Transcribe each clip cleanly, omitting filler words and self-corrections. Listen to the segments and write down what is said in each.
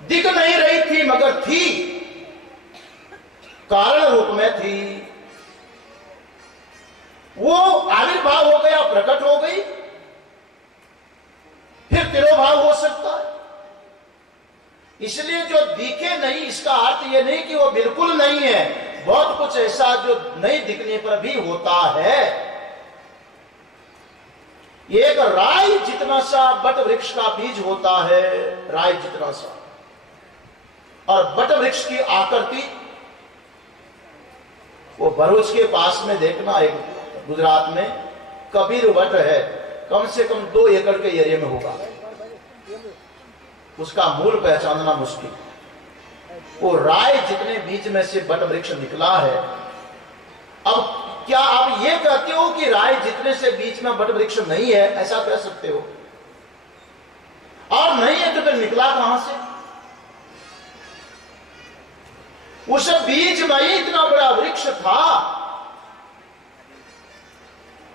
दिख नहीं रही थी मगर थी, कारण रूप में थी। वो आविर्भाव हो गया, प्रकट हो गई, फिर तिरोभाव हो सकता है। इसलिए जो दिखे नहीं, इसका अर्थ यह नहीं कि वो बिल्कुल नहीं है। बहुत कुछ ऐसा जो नहीं दिखने पर भी होता है। एक राई जितना सा बट वृक्ष का बीज होता है, राई जितना सा, और बट वृक्ष की आकृति वो भरूच के पास में देखना, एक गुजरात में कबीर वट है, कम से कम 2 एकड़ के एरिया में होगा। उसका मूल पहचानना मुश्किल। वो राय जितने बीज में से बट वृक्ष निकला है। अब क्या आप ये कहते हो कि राय जितने से बीज में बट वृक्ष नहीं है, ऐसा कह सकते हो? और नहीं है तो फिर निकला कहां से? उस बीज में ही इतना बड़ा वृक्ष था।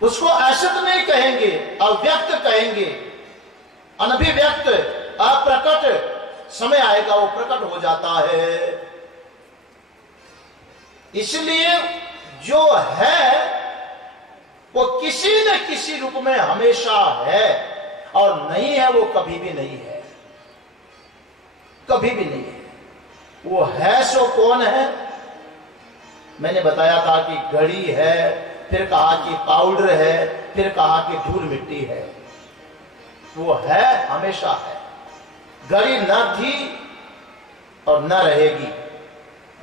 उसको असत नहीं कहेंगे, अव्यक्त कहेंगे, अनभिव्यक्त, अप्रकट। समय आएगा वो प्रकट हो जाता है। इसलिए जो है वो किसी न किसी रूप में हमेशा है, और नहीं है वो कभी भी नहीं है, कभी भी नहीं है। वो है सो कौन है? मैंने बताया था कि घड़ी है, फिर कहा कि पाउडर है, फिर कहा कि धूल मिट्टी है। वो है, हमेशा है। घड़ी न थी और न रहेगी।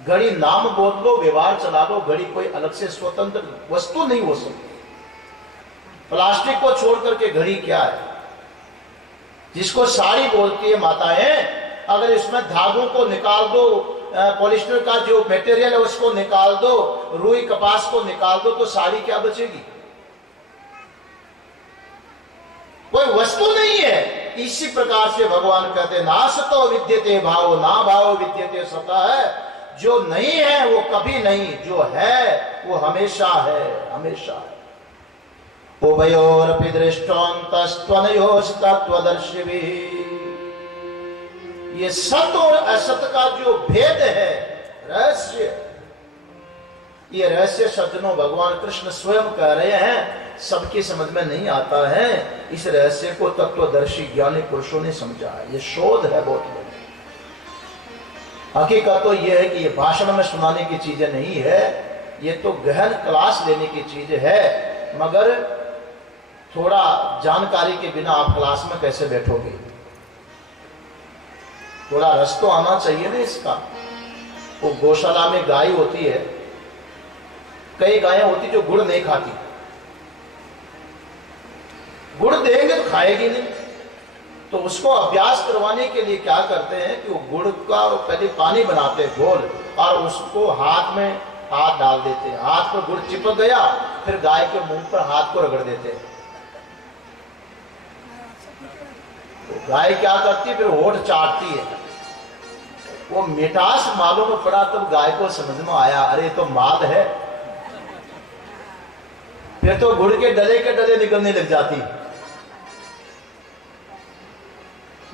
घड़ी नाम बोल लो, व्यवहार चला लो, घड़ी कोई अलग से स्वतंत्र वस्तु नहीं हो सकती। प्लास्टिक को छोड़ करके घड़ी क्या है? जिसको साड़ी बोलती है माताएं, अगर इसमें धागों को निकाल दो, पॉलिस्टर का जो मटेरियल है उसको निकाल दो, रुई कपास को निकाल दो, तो साड़ी क्या बचेगी? कोई वस्तु नहीं है। इसी प्रकार से भगवान कहते हैं, नासतो विद्यते भावो, ना भावो विद्यते सतः है। जो नहीं है वो कभी नहीं, जो है वो हमेशा है, हमेशा है। उभयोरपि दृष्टान्तस्त्वनयोस्तत्त्वदर्शिभिः। ये सत्य और असत का जो भेद है, रहस्य, ये रहस्य सज्जनों भगवान कृष्ण स्वयं कह रहे हैं, सबकी समझ में नहीं आता है। इस रहस्य को तत्वदर्शी ज्ञानी पुरुषों ने समझा है। ये शोध है बहुत बड़ी। हकीकत तो यह है कि ये भाषण में सुनाने की चीजें नहीं है, ये तो गहन क्लास लेने की चीज है। मगर थोड़ा जानकारी के बिना आप क्लास में कैसे बैठोगे? थोड़ा रस तो आना चाहिए ना इसका। वो गौशाला में गाय होती है, कई गायें होती जो गुड़ नहीं खाती। गुड़ देंगे तो खाएगी नहीं, तो उसको अभ्यास करवाने के लिए क्या करते हैं कि वो गुड़ का पहले पानी बनाते हैं घोल, और उसको हाथ में हाथ डाल देते हैं। हाथ पर गुड़ चिपक गया, फिर गाय के मुंह पर हाथ को रगड़ देते हैं। तो गाय क्या करती है? फिर होठ चाटती है। वो मिठास मालूम पड़ा तब गाय को समझ में आया, अरे तो माद है। फिर तो गुड़ के डले निकलने लग जाती।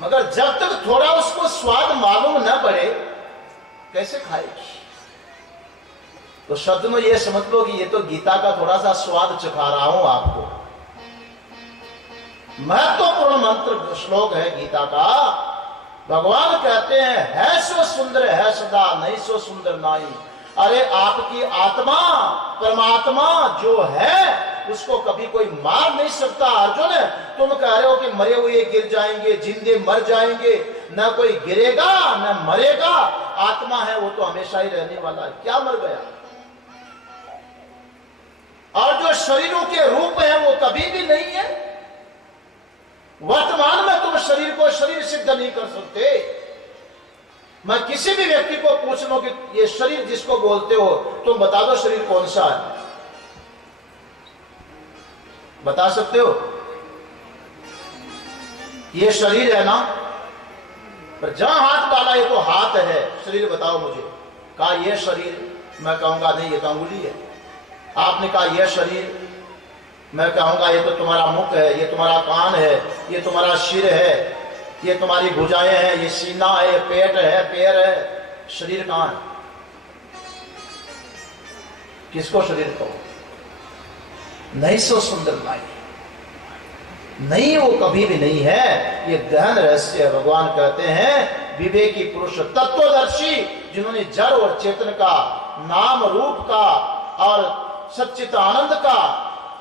मगर जब तक थोड़ा उसको स्वाद मालूम न पड़े, कैसे खाएगी? तो शब्द में ये समझ लो कि ये तो गीता का थोड़ा सा स्वाद चखा रहा हूं आपको। महत्वपूर्ण मंत्र श्लोक है गीता का। भगवान कहते हैं, है सो सुंदर है सदा, नहीं सो सुंदर नाई। अरे आपकी आत्मा, परमात्मा जो है, उसको कभी कोई मार नहीं सकता। अर्जुन, तुम कह रहे हो कि मरे हुए गिर जाएंगे, जिंदे मर जाएंगे, न कोई गिरेगा न मरेगा। आत्मा है वो तो हमेशा ही रहने वाला है, क्या मर गया? और जो शरीरों के रूप है वो कभी भी नहीं है। वर्तमान में तुम शरीर को शरीर सिद्ध नहीं कर सकते। मैं किसी भी व्यक्ति को पूछ लूं कि ये शरीर जिसको बोलते हो, तुम बता दो शरीर कौन सा है? बता सकते हो? ये शरीर है ना, पर जहां हाथ डाला ये तो हाथ है, शरीर बताओ मुझे। कहा ये शरीर, मैं कहूंगा नहीं ये तो अंगुली है। आपने कहा यह शरीर, मैं कहूंगा ये तो तुम्हारा मुख है, ये तुम्हारा कान है, ये तुम्हारा सिर है। ये तुम्हारी भुजाएं हैं, ये सीना है, ये पेट है, पैर है, शरीर कहां है? किसको शरीर कहो? नहीं सो सुंदर नाई, नहीं, वो कभी भी नहीं है। ये गहन रहस्य है। भगवान कहते हैं विवेकी पुरुष, तत्वदर्शी, जिन्होंने जड़ और चेतन का, नाम रूप का और सच्चित आनंद का,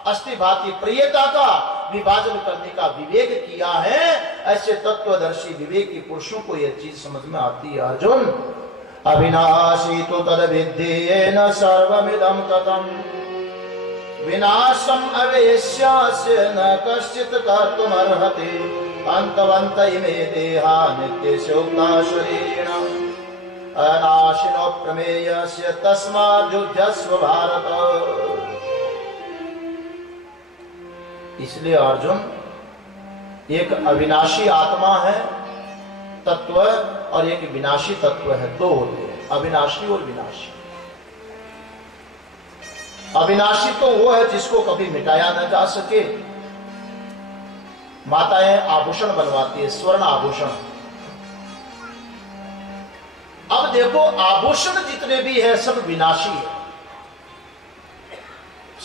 अस्थिभाती प्रियता का विभाजन करने का विवेक किया है, ऐसे तत्वदर्शी विवेकी पुरुषों को यह चीज समझ में आती है। अर्जुन, अविनाशी तो तद विद्येन सर्वमिदं ततम् विनाशम अवेश्यास्य न कश्चित् कर्तुमर्हति अंतवन्त इमे देहा नित्यस्योक्ता शरीरिणः अनाशिनो प्रमेयस्य तस्मात् युध्यस्व भारत। इसलिए अर्जुन, एक अविनाशी आत्मा है तत्व और एक विनाशी तत्व है, दो होते हैं, अविनाशी और विनाशी। अविनाशी तो वो है जिसको कभी मिटाया न जा सके। माताएं आभूषण बनवाती है, स्वर्ण आभूषण। अब देखो, आभूषण जितने भी है सब विनाशी है,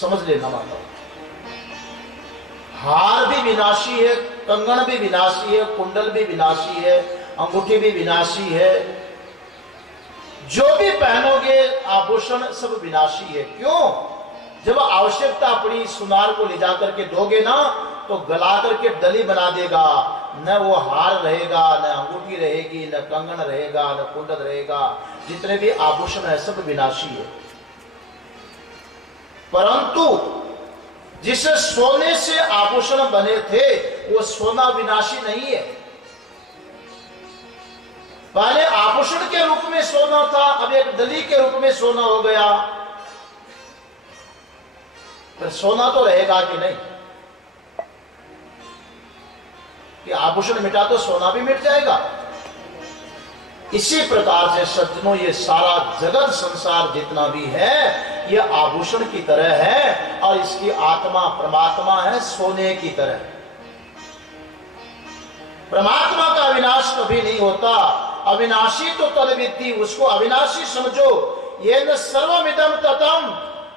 समझ लेना माता। हार भी विनाशी है, कंगन भी विनाशी है, कुंडल भी विनाशी है, अंगूठी भी विनाशी है, जो भी पहनोगे आभूषण सब विनाशी है। क्यों? जब आवश्यकता पड़ी सुनार को ले जाकर के दोगे ना, तो गला करके डली बना देगा, न वो हार रहेगा, न अंगूठी रहेगी, न कंगन रहेगा, न कुंडल रहेगा। जितने भी आभूषण है सब विनाशी है। परंतु जिस सोने से आभूषण बने थे वो सोना विनाशी नहीं है। पहले आभूषण के रूप में सोना था, अब एक डली के रूप में सोना हो गया। पर सोना तो रहेगा कि नहीं? कि आभूषण मिटा तो सोना भी मिट जाएगा। इसी प्रकार से सज्जनों, ये सारा जगत संसार जितना भी है ये आभूषण की तरह है और इसकी आत्मा परमात्मा है सोने की तरह। परमात्मा का विनाश कभी नहीं होता। अविनाशी तो तद्विद्धि, उसको अविनाशी समझो। ये न सर्वमिदं ततम्,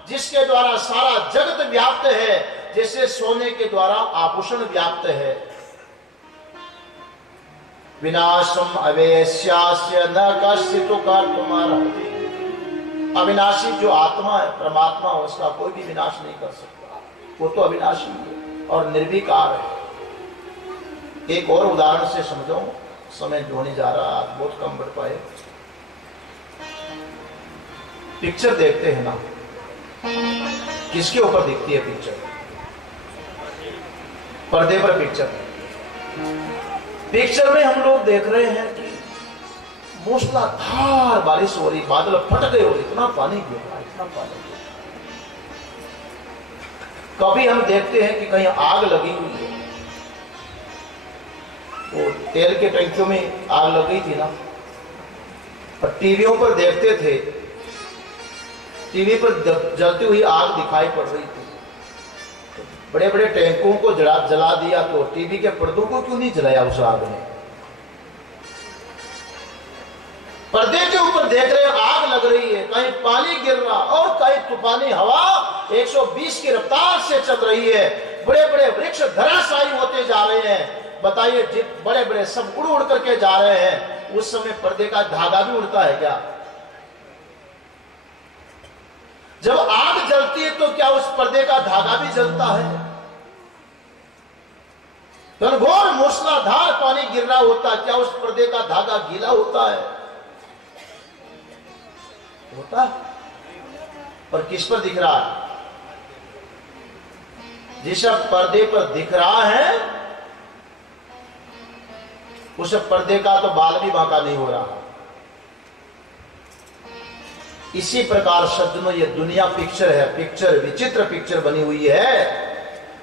जिसके द्वारा सारा जगत व्याप्त है, जैसे सोने के द्वारा आभूषण व्याप्त है। विनाशम अवेश्यास्य न कश्चित् कर्तुमर्हति। अविनाशी जो आत्मा है, परमात्मा, उसका कोई भी विनाश नहीं कर सकता। वो तो अविनाशी है और निर्विकार है। एक और उदाहरण से समझाऊं, समय होने जा रहा, आज बहुत कम बढ़ पाए। पिक्चर देखते हैं ना, किसके ऊपर दिखती है पिक्चर? पर्दे पर पिक्चर। पिक्चर में हम लोग देख रहे हैं कि मूसलाधार बारिश हो रही, बादल फट गए और इतना पानी गिर रहा, इतना पानी गिर रहा। कभी हम देखते हैं कि कहीं आग लगी हुई है, वो तेल के टंकियों में आग लग गई थी ना, और टीवियों पर देखते थे, टीवी पर जलती हुई आग दिखाई पड़ रही थी। बड़े बड़े टैंकों को जला दिया, तो टीवी के पर्दों को क्यों नहीं जलाया उस आग ने? पर्दे के ऊपर देख रहे हैं आग लग रही है, कहीं पानी गिर रहा और कहीं तूफानी हवा 120 की रफ्तार से चल रही है। बड़े बड़े वृक्ष धराशायी होते जा रहे हैं। बताइए, बड़े बड़े सब उड़ उड़ करके जा रहे हैं। उस समय पर्दे का धागा भी उड़ता है क्या? जब आग जलती है तो क्या उस पर्दे का धागा भी जलता है? घनघोर मूसलाधार पानी गिर रहा होता, क्या उस पर्दे का धागा गीला होता है? होता। पर किस पर दिख रहा है? जिस पर्दे पर दिख रहा है उस पर्दे का तो बाल भी बांका नहीं हो रहा। इसी प्रकार सज्जनों, ये दुनिया पिक्चर है, पिक्चर विचित्र पिक्चर बनी हुई है।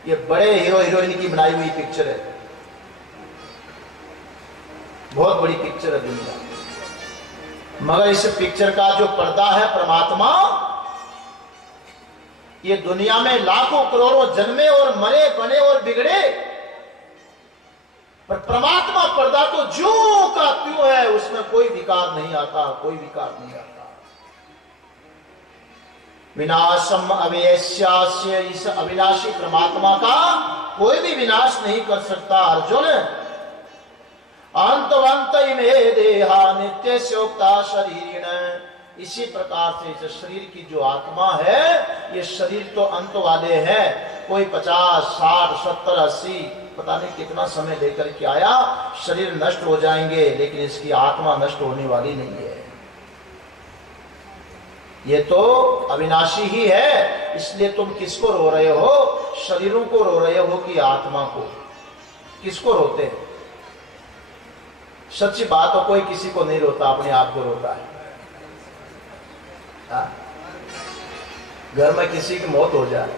ये बड़े हीरो हीरोइन की बनाई हुई पिक्चर है, बहुत बड़ी पिक्चर है दुनिया। मगर इस पिक्चर का जो पर्दा है परमात्मा, ये दुनिया में लाखों करोड़ों जन्मे और मरे, बने और बिगड़े, पर परमात्मा पर्दा तो ज्यों का त्यों है, उसमें कोई विकार नहीं आता, कोई विकार नहीं आता। विनाशम अवेश्यास्य, इस अविनाशी परमात्मा का कोई भी विनाश नहीं कर सकता। अर्जुन अंतवंत इमे देहा नित्य स्योक्ता शरीर, इसी प्रकार से इस शरीर की जो आत्मा है, ये शरीर तो अंत वाले हैं, कोई 50, 60, 70, 80 पता नहीं कितना समय लेकर के आया, शरीर नष्ट हो जाएंगे, लेकिन इसकी आत्मा नष्ट होने वाली नहीं है। ये तो अविनाशी ही है। इसलिए तुम किसको रो रहे हो? शरीरों को रो रहे हो कि आत्मा को? किसको रोते हैं? सच्ची बात हो, कोई किसी को नहीं रोता, अपने आप को रोता है। घर में किसी की मौत हो जाए,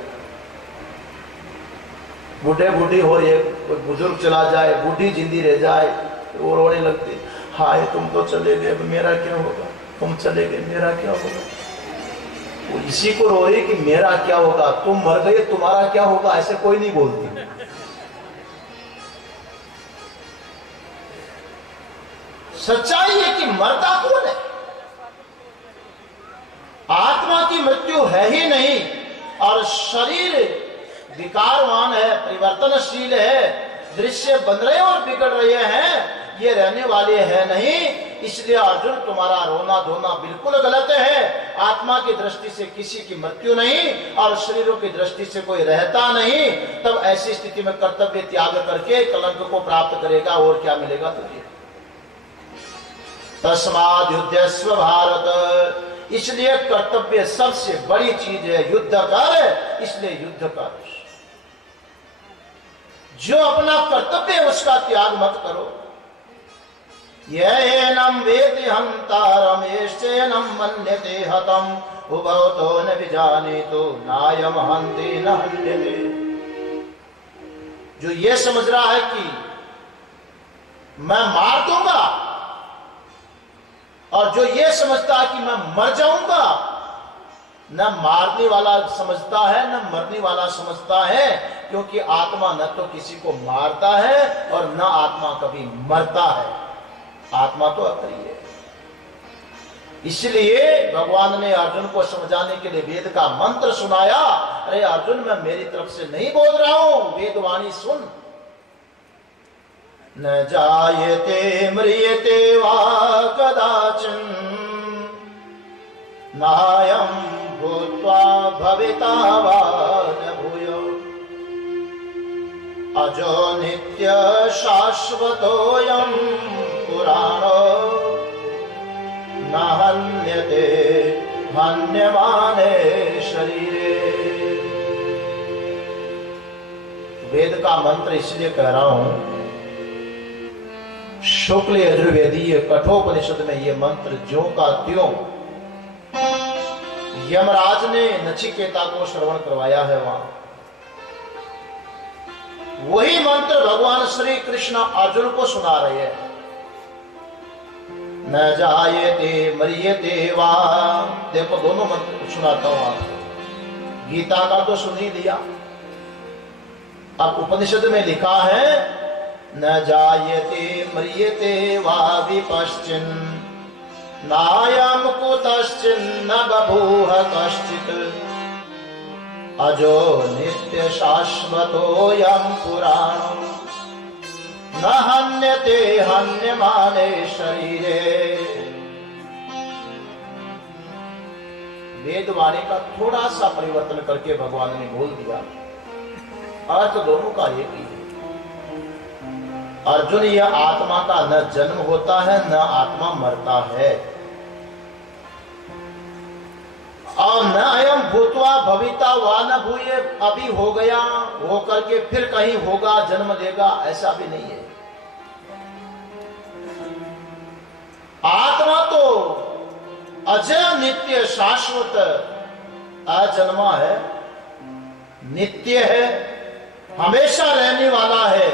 बूढ़े बूढ़ी हो, ये कोई बुजुर्ग चला जाए, बूढ़ी जिंदी रह जाए, वो रोने लगती, हाय तुम तो चले गए, मेरा क्या होगा? तुम चले गए, मेरा क्या होगा? वो इसी को रो रही कि मेरा क्या होगा, तुम मर गए, तुम्हारा क्या होगा, ऐसे कोई नहीं बोलती। सच्चाई है कि मरता कौन है? आत्मा की मृत्यु है ही नहीं, और शरीर विकारवान है, परिवर्तनशील है, दृश्य बन रहे और बिगड़ रहे हैं, ये रहने वाले हैं नहीं। इसलिए अर्जुन तुम्हारा रोना धोना बिल्कुल गलत है। आत्मा की दृष्टि से किसी की मृत्यु नहीं, और शरीरों की दृष्टि से कोई रहता नहीं। तब ऐसी स्थिति में कर्तव्य त्याग करके कलंक को प्राप्त करेगा, और क्या मिलेगा तुझे? तस्माद् युध्यस्व भारत, इसलिए कर्तव्य सबसे बड़ी चीज है, युद्ध कर, इसलिए युद्ध कर। जो अपना कर्तव्य है उसका त्याग मत करो। येनम वेति हंतारमेश्चेनम मन्यते हतम उभवतो न विजानीतो नायम हन्ति न हन्यते। जो ये समझ रहा है कि मैं मार दूंगा, और जो ये समझता है कि मैं मर जाऊंगा, न मारने वाला समझता है न मरने वाला समझता है, क्योंकि आत्मा न तो किसी को मारता है और न आत्मा कभी मरता है। आत्मा तो अतरी है। इसलिए भगवान ने अर्जुन को समझाने के लिए वेद का मंत्र सुनाया। अरे अर्जुन, मैं मेरी तरफ से नहीं बोल रहा हूं, वेदवाणी सुन। न जायते म्रियते वा कदाचिन नायं भूत्वा भविता वा न भूयो अजो नित्य शाश्वतोऽयं पुराणो न हन्यते हन्यमाने शरीरे। वेद का मंत्र इसलिए कह रहा हूं, शुक्ल यजुर्वेदीय कठोपनिषद में ये मंत्र ज्यों का त्यों यमराज ने नचिकेता को श्रवण करवाया है। वहां वही मंत्र भगवान श्री कृष्ण अर्जुन को सुना रहे हैं। न जायते मरियते वा, देखो दोनों मंत्र सुनाता हूं आपको। गीता का तो सुन ही लिया, अब उपनिषद में लिखा है न जायते मरियते वा विपश्चिन् नायं कुतश्चिन्न बभूव कश्चित् अजो नित्य शाश्वतोऽयं पुराणो न हन्यते हन्यमाने शरीरे। वेदवाणी का थोड़ा सा परिवर्तन करके भगवान ने बोल दिया, अर्थ दोनों का एक ही है। अर्जुन, यह आत्मा का न जन्म होता है न आत्मा मरता है, और न अयम भूत्वा भविता वा न भूये, अभी हो गया, हो करके फिर कहीं होगा, जन्म लेगा, ऐसा भी नहीं है। आत्मा तो अजय नित्य शाश्वत अजन्मा है, नित्य है, हमेशा रहने वाला है।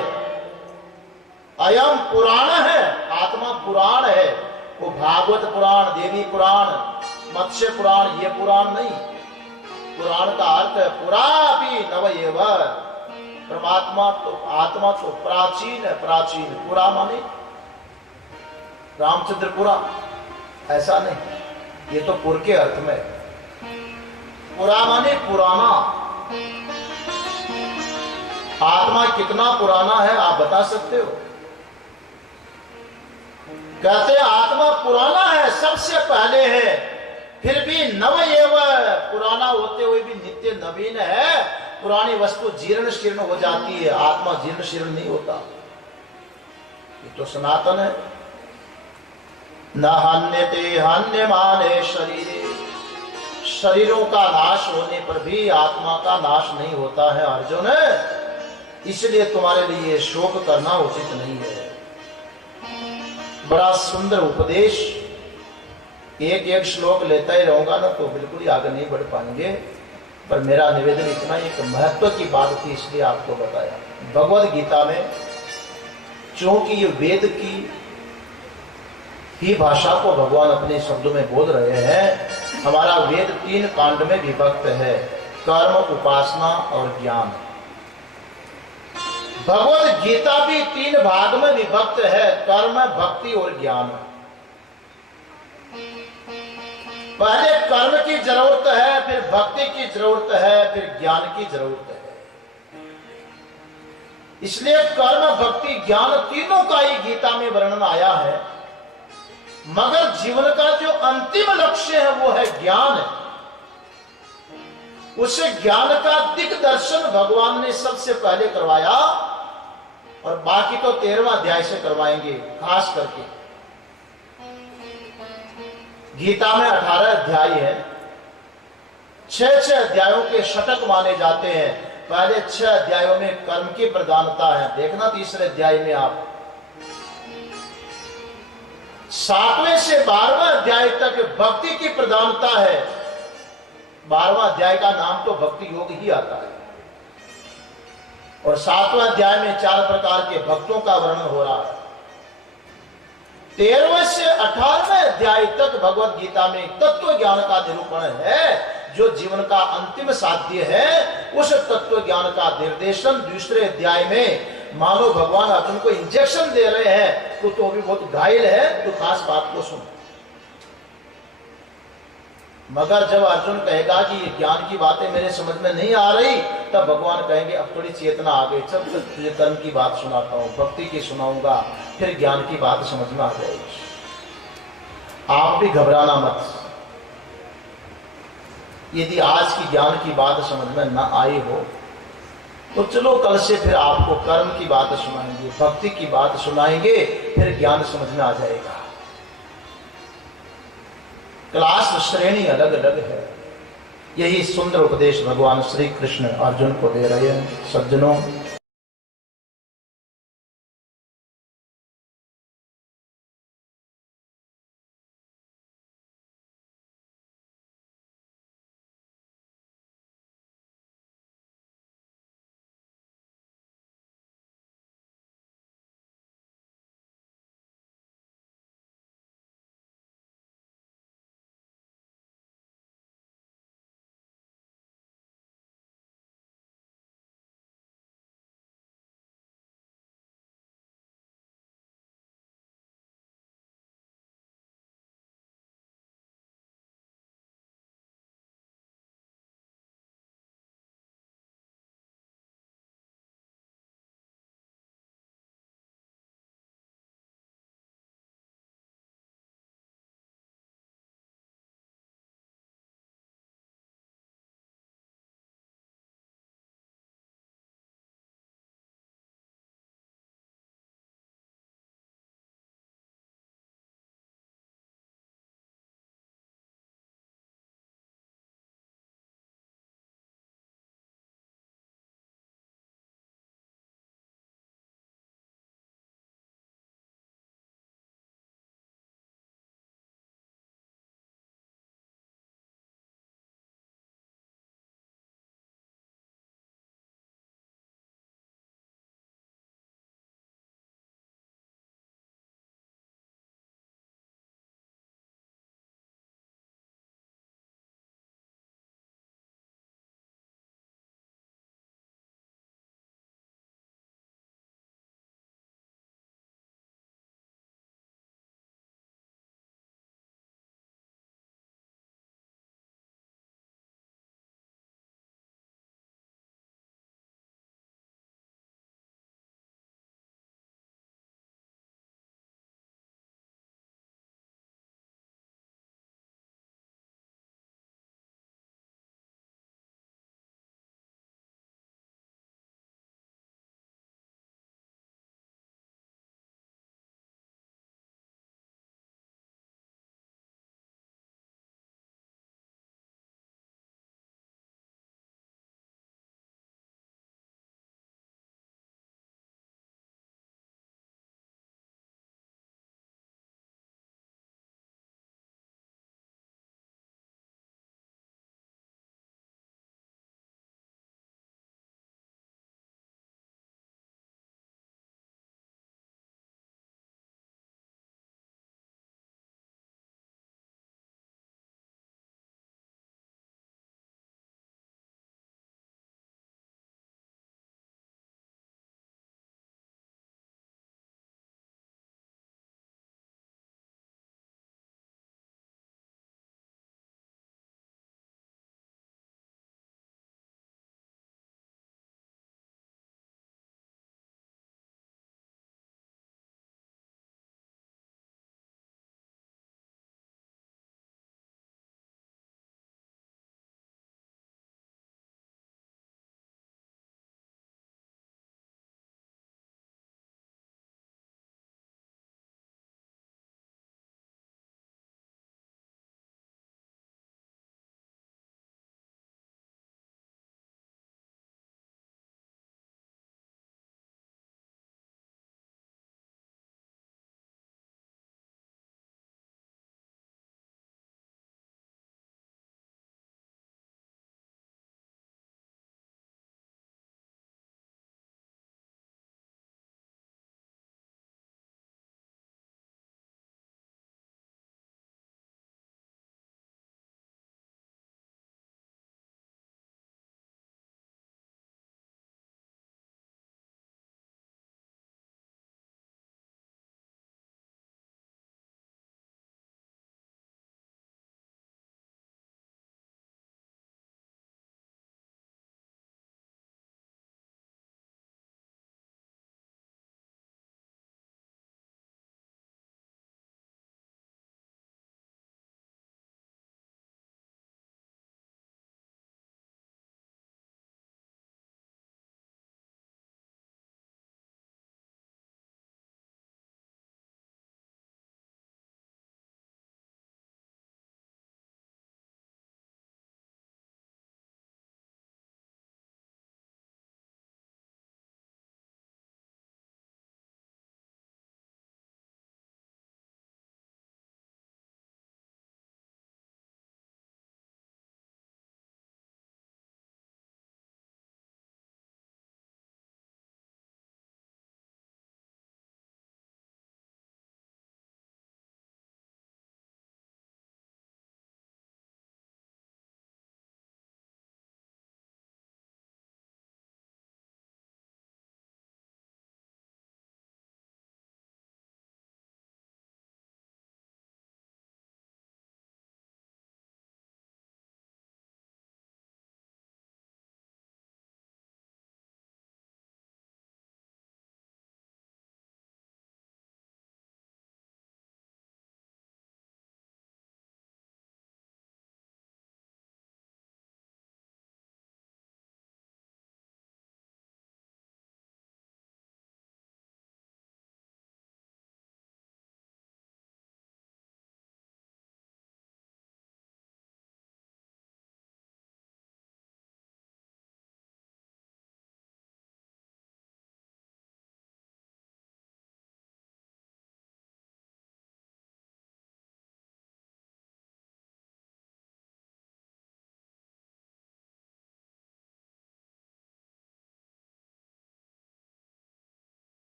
अयम पुराण है, आत्मा पुराण है। वो भागवत पुराण, देवी पुराण, मत्स्य पुराण, ये पुराण नहीं। पुराण का अर्थ है पुरा भी नवयव, परमात्मा तो आत्मा तो प्राचीन है, प्राचीन। पुरा माने रामचंद्रपुरा, ऐसा नहीं, ये तो पुर के अर्थ में। पुरा माने पुराना। आत्मा कितना पुराना है आप बता सकते हो? कहते आत्मा पुराना है, सबसे पहले है, फिर भी नव एव, पुराना होते हुए भी नित्य नवीन है। पुरानी वस्तु जीर्ण शीर्ण हो जाती है, आत्मा जीर्ण शीर्ण नहीं होता, ये तो सनातन है। न हन्यते हन्यमाने शरीरे, शरीरों का नाश होने पर भी आत्मा का नाश नहीं होता है अर्जुन, इसलिए तुम्हारे लिए शोक करना उचित नहीं है। बड़ा सुंदर उपदेश, एक एक श्लोक लेता ही रहूंगा ना तो बिल्कुल ही आगे नहीं बढ़ पाएंगे, पर मेरा निवेदन इतना एक महत्व की बात थी इसलिए आपको बताया। भगवद गीता में चूंकि ये वेद की ही भाषा को भगवान अपने शब्दों में बोल रहे हैं, हमारा वेद 3 कांड में विभक्त है, कर्म, उपासना और ज्ञान। भगवद गीता भी 3 भाग में विभक्त है, कर्म, भक्ति और ज्ञान। पहले कर्म की जरूरत है, फिर भक्ति की जरूरत है, फिर ज्ञान की जरूरत है। इसलिए कर्म, भक्ति, ज्ञान तीनों का ही गीता में वर्णन आया है, मगर जीवन का जो अंतिम लक्ष्य है वो है ज्ञान। उस ज्ञान का दिग्दर्शन भगवान ने सबसे पहले करवाया, और बाकी तो 13वां अध्याय से करवाएंगे। खास करके गीता में 18 अध्याय है, 6 अध्यायों के षटक माने जाते हैं। पहले 6 अध्यायों में कर्म की प्रधानता है, देखना तीसरे अध्याय में आप 7वें से 12वां अध्याय तक भक्ति की प्रधानता है। 12वां अध्याय का नाम तो भक्ति योग ही आता है, और 7वां अध्याय में 4 प्रकार के भक्तों का वर्णन हो रहा है। 13वें से 18वें अध्याय तक भगवत गीता में तत्व ज्ञान का निरूपण है, जो जीवन का अंतिम साध्य है। उस तत्व ज्ञान का निर्देशन दूसरे अध्याय में मानो भगवान अर्जुन को इंजेक्शन दे रहे हैं, तो अभी बहुत घायल है, तो खास बात को सुन। मगर जब अर्जुन कहेगा कि ये ज्ञान की बातें मेरे समझ में नहीं आ रही, तब भगवान कहेंगे अब थोड़ी चेतना आ गई, चल तुझे कर्म की बात सुनाता हूँ, भक्ति की सुनाऊंगा, फिर ज्ञान की बात समझ में आ जाएगी। आप भी घबराना मत। यदि आज की ज्ञान की बात समझ में न आई हो तो चलो कल से फिर आपको कर्म की बात सुनाएंगे, भक्ति की बात सुनाएंगे, फिर ज्ञान समझ में आ जाएगा। क्लास श्रेणी अलग अलग है। यही सुंदर उपदेश भगवान श्री कृष्ण अर्जुन को दे रहे हैं। सज्जनों,